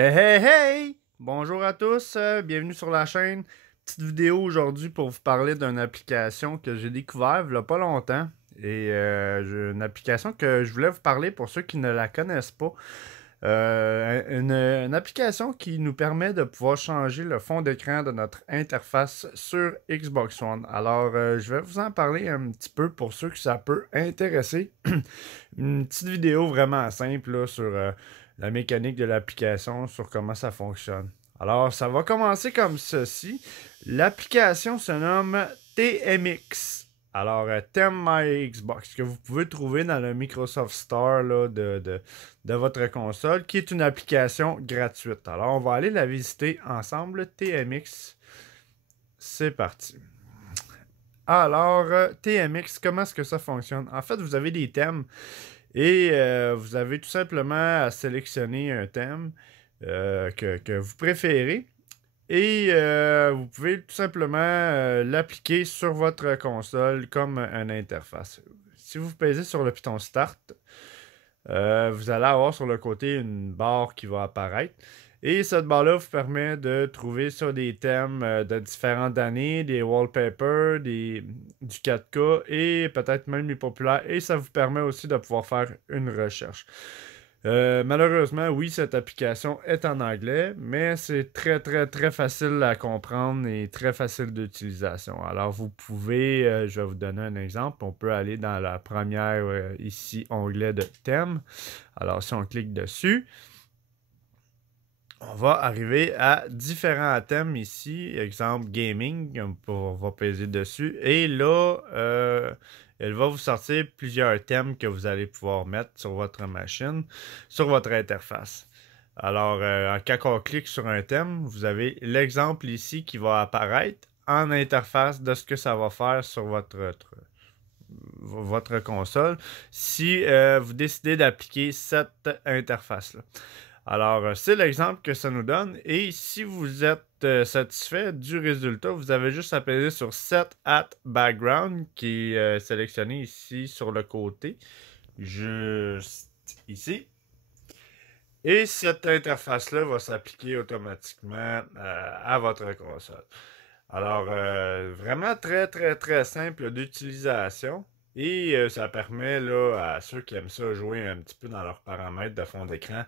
Hey hey hey! Bonjour à tous, bienvenue sur la chaîne. Petite vidéo aujourd'hui pour vous parler d'une application que j'ai découvert il y a pas longtemps. Et une application que je voulais vous parler pour ceux qui ne la connaissent pas. Une application qui nous permet de pouvoir changer le fond d'écran de notre interface sur Xbox One. Alors, je vais vous en parler un petit peu pour ceux que ça peut intéresser. Une petite vidéo vraiment simple là, sur la mécanique de l'application, sur comment ça fonctionne. Alors, ça va commencer comme ceci. L'application se nomme TMX. Alors, Theme My Xbox, que vous pouvez trouver dans le Microsoft Store là, de votre console, qui est une application gratuite. Alors, on va aller la visiter ensemble. TMX, c'est parti. Alors, TMX, comment est-ce que ça fonctionne? En fait, vous avez des thèmes et vous avez tout simplement à sélectionner un thème que vous préférez. Et vous pouvez tout simplement l'appliquer sur votre console comme une interface. Si vous pèsez sur le piton Start, vous allez avoir sur le côté une barre qui va apparaître. Et cette barre-là vous permet de trouver sur des thèmes de différentes années, des wallpapers, du 4K et peut-être même les populaires. Et ça vous permet aussi de pouvoir faire une recherche. Malheureusement, oui, cette application est en anglais, mais c'est très, très, très facile à comprendre et très facile d'utilisation. Alors, vous pouvez, je vais vous donner un exemple. On peut aller dans la première, ici, onglet de thème. Alors, si on clique dessus, on va arriver à différents thèmes ici. Exemple, gaming, on va peser dessus. Et là, elle va vous sortir plusieurs thèmes que vous allez pouvoir mettre sur votre machine, sur votre interface. Alors, quand on clique sur un thème, vous avez l'exemple ici qui va apparaître en interface de ce que ça va faire sur votre console si vous décidez d'appliquer cette interface-là. Alors, c'est l'exemple que ça nous donne. Et si vous êtes satisfait du résultat, vous avez juste à peser sur Set at Background qui est sélectionné ici sur le côté, juste ici. Et cette interface-là va s'appliquer automatiquement à votre console. Alors, vraiment très, très, très simple d'utilisation. Et ça permet là, à ceux qui aiment ça jouer un petit peu dans leurs paramètres de fond d'écran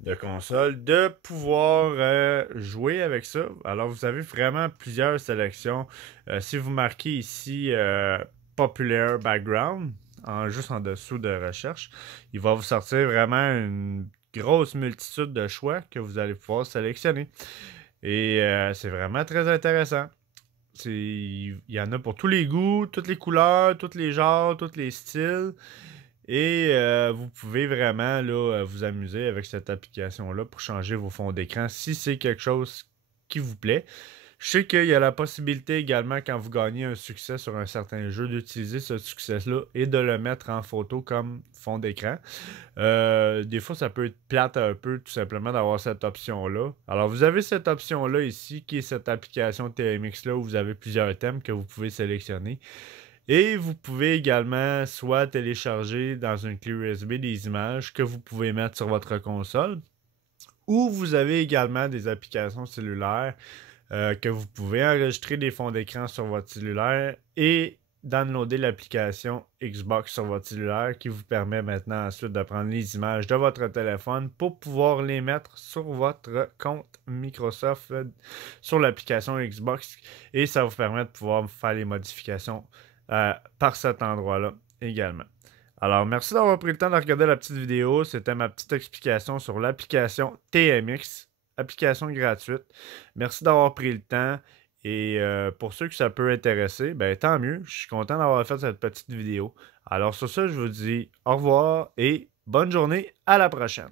de console de pouvoir jouer avec ça. Alors, vous avez vraiment plusieurs sélections. Si vous marquez ici Popular Background, juste en dessous de recherche, il va vous sortir vraiment une grosse multitude de choix que vous allez pouvoir sélectionner. Et c'est vraiment très intéressant. Il y en a pour tous les goûts, toutes les couleurs, tous les genres, tous les styles. Et vous pouvez vraiment là, vous amuser avec cette application-là pour changer vos fonds d'écran si c'est quelque chose qui vous plaît. Je sais qu'il y a la possibilité également, quand vous gagnez un succès sur un certain jeu, d'utiliser ce succès-là et de le mettre en photo comme fond d'écran. Des fois, ça peut être plate un peu, tout simplement, d'avoir cette option-là. Alors, vous avez cette option-là ici, qui est cette application TMX-là, où vous avez plusieurs thèmes que vous pouvez sélectionner. Et vous pouvez également soit télécharger dans une clé USB des images que vous pouvez mettre sur votre console, ou vous avez également des applications cellulaires que vous pouvez enregistrer des fonds d'écran sur votre cellulaire et downloader l'application Xbox sur votre cellulaire qui vous permet maintenant ensuite de prendre les images de votre téléphone pour pouvoir les mettre sur votre compte Microsoft sur l'application Xbox et ça vous permet de pouvoir faire les modifications par cet endroit-là également. Alors, merci d'avoir pris le temps de regarder la petite vidéo. C'était ma petite explication sur l'application TMX, application gratuite. Merci d'avoir pris le temps. Et pour ceux que ça peut intéresser, ben tant mieux. Je suis content d'avoir fait cette petite vidéo. Alors sur ça, je vous dis au revoir et bonne journée. À la prochaine.